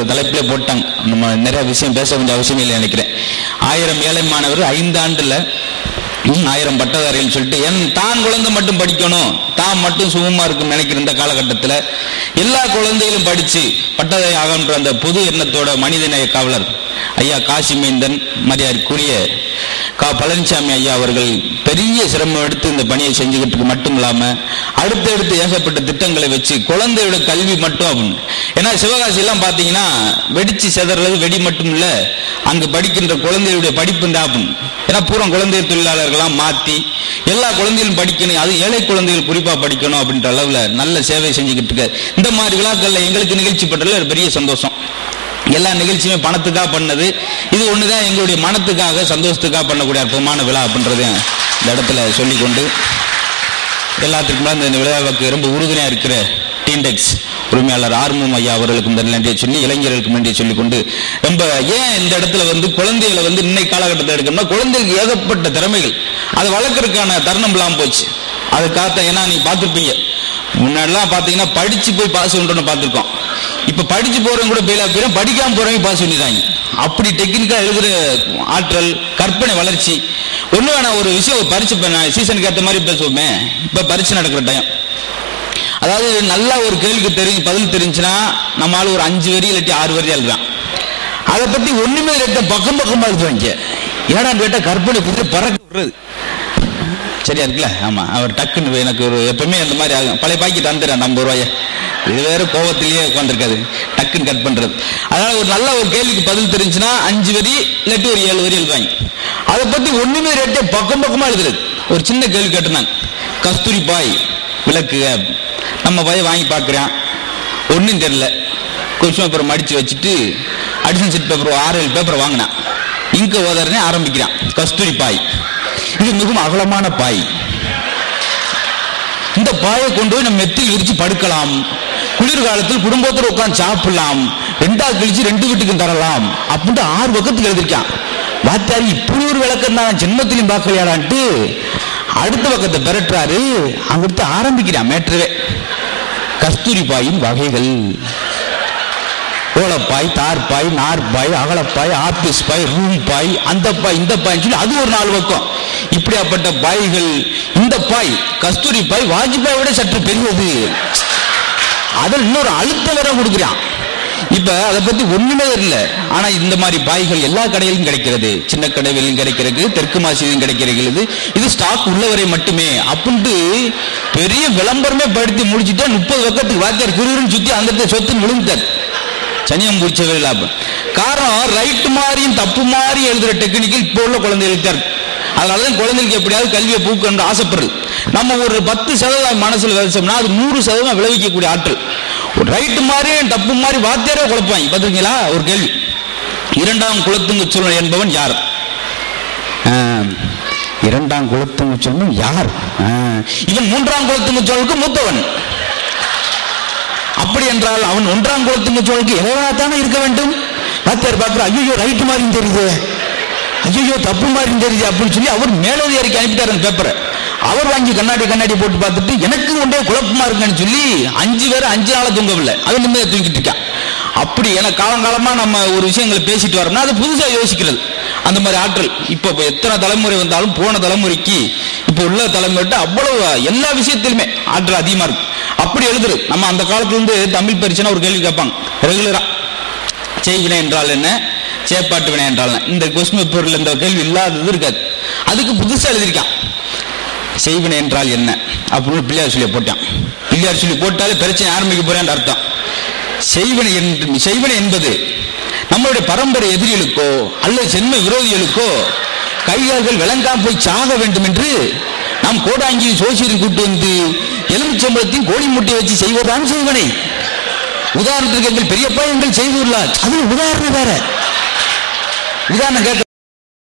இந்த தலைப்பிலே போட்டாங்க. நம்ம நிறைய விஷயம் பேச வேண்டிய அவசியம் இல்லை நினைக்கிறேன். 1000 ஏழை மாணவர் 5 ஆண்டுல 1000 பட்டதாரிகள் சொல்லிட்டு தான் குழந்தை மட்டும் படிக்கணும், தான் மட்டும் சுகமா இருக்கும் நினைக்கிற இந்த காலகட்டத்தில் எல்லா குழந்தைகளும் படிச்சு பட்டதாரி ஆகன்ற அந்த பொது எண்ணத்தோட மனிதநேய காவலர் ஐயா காசிமேந்தன் மரியாதைக்குரிய பழனிசாமி ஐயா அவர்கள் பெரிய சிரமம் எடுத்து இந்த பணியை செஞ்சுக்கிட்டு மட்டும் இல்லாம அடுத்தடுத்து ஏகப்பட்ட திட்டங்களை வச்சு குழந்தையோட கல்வி மட்டும் அப்படின்னு. ஏன்னா சிவகாசி எல்லாம் பாத்தீங்கன்னா வெடிச்சு செதறது வெடி மட்டும் இல்ல, அங்கு படிக்கின்ற குழந்தைகளுடைய படிப்பு தான். ஏன்னா பூரா குழந்தை தொழிலாளர்கள்லாம் மாத்தி எல்லா குழந்தைகளும் படிக்கணும், அது ஏழை குழந்தைகள் குறிப்பா படிக்கணும் அப்படின்ற அளவுல நல்ல சேவை செஞ்சுக்கிட்டு இருக்க. இந்த மாதிரி விழாக்கள்ல எங்களுக்கு நிகழ்ச்சி பண்றதுல பெரிய சந்தோஷம். எல்லா நிகழ்ச்சியுமே பணத்துக்காக பண்ணது, இது ஒண்ணுதான் எங்களுடைய மனத்துக்காக சந்தோஷத்துக்காக பண்ணக்கூடிய அற்புதமான விழா அப்படின்றத இந்த இடத்துல சொல்லிக்கொண்டு, எல்லாத்துக்கும் இந்த விழாவுக்கு ரொம்ப உறுதுணையா இருக்கிற டீண்டெக்ஸ் உரிமையாளர் ஆர்மும் ஐயா அவர்களுக்கு இந்த நன்றியை சொல்லி, இளைஞர்களுக்கு நன்றியை சொல்லிக்கொண்டு, ரொம்ப ஏன் இந்த இடத்துல குழந்தைகளை இன்னைக்கு காலகட்டத்தில் எடுக்கணும்னா குழந்தைகளுக்கு ஏகப்பட்ட திறமைகள் அதை வளர்க்கறதுக்கான தருணம் இல்லாமல் போச்சு. அதுக்காக ஏன்னா நீ பார்த்துருப்பீங்க, முன்னாடிலாம் பார்த்தீங்கன்னா படிச்சு போய் பாஸ் பண்ணுறோன்னு பார்த்துருக்கோம். இப்ப படிச்சு போறவங்க கூட பெயிலா போயிடும், படிக்காம போறவங்க பாஸ் பண்ணிடுறாங்க. அப்படி டெக்னிக்கா எழுதுற ஆற்றல், கற்பனை வளர்ச்சி ஒண்ணு வேணா. ஒரு விஷயம் பரிச்சு சீசனுக்கு ஏற்ற மாதிரி பேசுவோமே, இப்ப பரிச்சு நடக்கிற டைம், அதாவது நல்லா ஒரு கேள்விக்கு பதில் தெரிஞ்சுன்னா நம்மளால ஒரு 5 வரி இல்லாட்டி 6 வரி எழுதுறான். அதை பத்தி ஒண்ணுமே இல்லை, பக்கம் பக்கமா எழுதுவாங்க. ஏன்னா கேட்டா கற்பனை புரிஞ்சு பறக்க விடுறது சரியா இருக்குல்ல. ஆமா, அவர் டக்குன்னு எனக்கு ஒரு எப்பவுமே அந்த மாதிரி ஆகும். பழைய பாக்கி தந்துடுறேன் 50 ரூபாய, இது வேற கோபத்திலேயே உட்காந்துருக்காது, டக்குன்னு கட் பண்றது. அதனால ஒரு நல்ல ஒரு கேள்விக்கு பதில் தெரிஞ்சுன்னா 5 வரி இல்லாட்டி ஒரு 7 வரி எழுதுவாங்க. அதை பத்தி ஒண்ணுமே ரேட்டே பக்கம் பக்கமா எழுதுறது. ஒரு சின்ன கேள்வி கேட்டுனாங்க, கஸ்தூரி பாய் விளக்கு, நம்ம பையன் வாங்கி பார்க்குறான், ஒன்றும் தெரியல. கொஸ்டின் பேப்பர் மடிச்சு வச்சுட்டு அடிஷன் செட் பேப்பர் 6-7 பேப்பர் வாங்கினான். இங்க ஓதறனே ஆரம்பிக்கிறான், கஸ்தூரி பாய், இது மிகவும் அகலமான பாய், இந்த பாயை கொண்டு போய் நம்ம மெத்தில் விரிச்சு படுக்கலாம், குளிர்காலத்தில் குடும்பத்தோடு உட்காந்து சாப்பிடலாம், 2 கழிச்சு 2 வீட்டுக்கும் தரலாம் அப்படின்ட்டு 6 பக்கத்துக்கு எழுதிருக்கான். வாத்தியாரி இப்படி ஒரு விளக்கம் தான் ஜென்மத்திலையும் பார்க்கலையாடான்ட்டு அடுத்த பக்கத்தை பெறட்டுறாரு. அங்கிட்டு ஆரம்பிக்கிறான் மேட்ருவே, கஸ்தூரி பாயின் வகைகள், ஓலப்பாய், தார்பாய், நார்பாய், அகலப்பாய், ஆபீஸ் பாய், ரூம் பாய், அந்த பாய் இந்த பாய் சொல்லி அது ஒரு 4 பக்கம். இப்படியாப்பட்ட பாய்கள். இந்த பாய் கஸ்தூரி பாய் வாஜ்பாய் விட சற்று பெரியது, அதில் இன்னொரு அழுத்த வர கொடுக்குறான். இப்ப அதை பத்தி ஒண்ணுமே இல்லை. ஆனா இந்த மாதிரி பாய்கள் எல்லா கடையிலும் கிடைக்கிறது, சின்ன கடைகளிலும் கிடைக்கிறது, தெற்கு மாசிலும் கிடைக்கிறது. இது ஸ்டாக் உள்ளவரை மட்டுமே அப்படின்ட்டு பெரிய விளம்பரமே படுத்தி முடிச்சுட்டா 30 பக்கத்துக்கு வாத்தியார் குருன்னு சுத்தி அந்த சொத்து விழுந்தார். சனியம் பிடிச்சவே லாபம். காரணம் ரைட்டு மாதிரியும் தப்பு மாதிரி எழுதுற டெக்னிக்கல் இப்போ உள்ள குழந்தைகளுக்கு இருக்கு. அதனாலதான் குழந்தைகளுக்கு எப்படியாவது கல்வியை பூக்கணும்னு ஆசைப்படுறது. நம்ம ஒரு 10% மனசுல விளைச்சோம்னா அது 100% விளைவிக்கக்கூடிய ஆற்றல். ரைட்டு மாதிரியும் தப்பு மாதிரி வாத்தியாரே குழப்பாங்க. பாத்துருக்கீங்களா? ஒரு கேள்வி, 2ஆம் குலத்துமுச்சோழன் என்பவன் யார்? 2ஆம் குலத்துமுச்சோழன் யார்? இவன் 3ஆம் குலத்துமுச்சோழனுக்கு மூத்தவன். அப்படி என்றால் அவன் 1ஆம் குலத்துமுச்சோழனுக்கு எவ்வளவுதானே இருக்க வேண்டும்? வாத்தியார் பார்க்கிற, ஐயோ ரைட்டு மாதிரி தெரியுது, ஐயோ தப்பு மாதிரி தெரியுது அப்படின்னு சொல்லி அவர் மேலதிகாரிக்கு அனுப்பிட்டார் அந்த பேப்பரை. அவர் வாங்கி கண்ணாடி போட்டு பார்த்துட்டு எனக்கு ஒன்றே குழப்பமா இருக்குன்னு சொல்லி 5 பேர் 5 நாள தூங்கவில்லை, அது நிம்மதியை தூங்கிட்டு இருக்கான். அப்படி என காலங்காலமா நம்ம ஒரு விஷயங்களை பேசிட்டு வரோம்னா அது புதுசா யோசிக்கிறது, அந்த மாதிரி ஆற்றல். இப்ப எத்தனை தலைமுறை வந்தாலும் போன தலைமுறைக்கு இப்ப உள்ள தலைமுறை அவ்வளவு எல்லா விஷயத்திலுமே ஆற்றல் அதிகமா இருக்கு. அப்படி எழுதுறது. நம்ம அந்த காலத்துல இருந்து தமிழ் பரிசுனா ஒரு கேள்வி கேட்பாங்க ரெகுலரா, செய்வினை என்றால் என்ன, சேப்பாட்டு வினை என்றால் என்ன. இந்த கொஸ்டின் பேப்பர்ல இந்த கேள்வி இல்லாதது இருக்காது. அதுக்கு புதுசா எழுதியிருக்கான், செய்வினை என்றால் என்ன அப்படின்னு பிள்ளையார் சொல்லி போட்டான். பிள்ளையார் சொல்லி போட்டாலே பிரச்சனை ஆரம்பிக்க போறேன் அர்த்தம். செய்வினை என்பது நம்மளுடைய பரம்பரை எதிரிகளுக்கோ அல்லது ஜென்ம விரோதிகளுக்கோ கைகால்கள் விளங்காம போய் சாக வேண்டும் என்று நாம் கோடாங்கியும் சோசியரும் கூட்டு வந்து எலுமிச்சம்பழத்தையும் கோழி முட்டை வச்சு செய்வதுதான் செய்வினை. உதாரணத்துக்கு எங்கள் பெரியப்பா எங்கள் செய்துள்ளார், அது உதாரணம் வேற. உதாரணம் கேட்ட